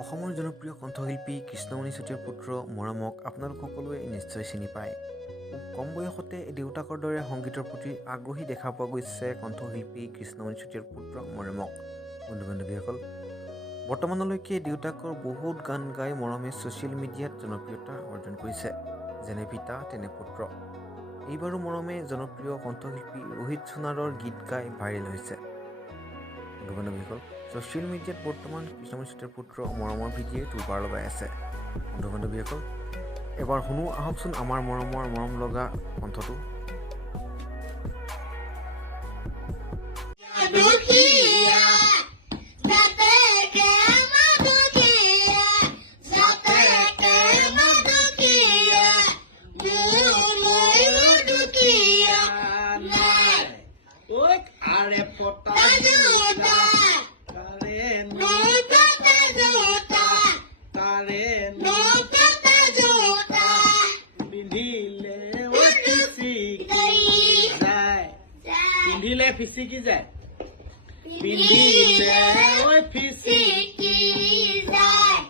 অসমৰ জনপ্ৰিয় কণ্ঠশিল্পী কৃষ্ণমণি চুতীয়াৰ পুত্ৰ মৰমক আপোনালোক সকলোৱে নিশ্চয় চিনি পায়। কম বয়সতে দেউতাকৰ দৰে সংগীতৰ প্ৰতি আগ্ৰহী দেখা পোৱা গৈছে কণ্ঠশিল্পী কৃষ্ণমণি চুতীয়াৰ পুত্ৰ মৰমক। বন্ধু বান্ধৱীসকল, বৰ্তমানলৈকে দেউতাকৰ বহুত গান গাই মৰমে ছ'চিয়েল মিডিয়াত জনপ্ৰিয়তা অৰ্জন কৰিছে। যেনে পিতা তেনে পুত্ৰ। এইবাৰো মৰমে জনপ্ৰিয় কণ্ঠশিল্পী ৰোহিত সোণাৰৰ গীত গাই ভাইৰেল হৈছে। বন্ধু বান্ধৱীসকল, ছ'চিয়েল মিডিয়াত বৰ্তমান কৃষ্ণমণি চুতীয়াৰ পুত্ৰ মৰমৰ ভিডিঅ'ই তোলপাৰ লগাই আছে। বন্ধু বান্ধৱীসকল, এবাৰ শুনো আহকচোন আমাৰ মৰমৰ মৰম লগা কণ্ঠটো। পিন্ধিলে ফিচিকি যায়, পিন্ধিলে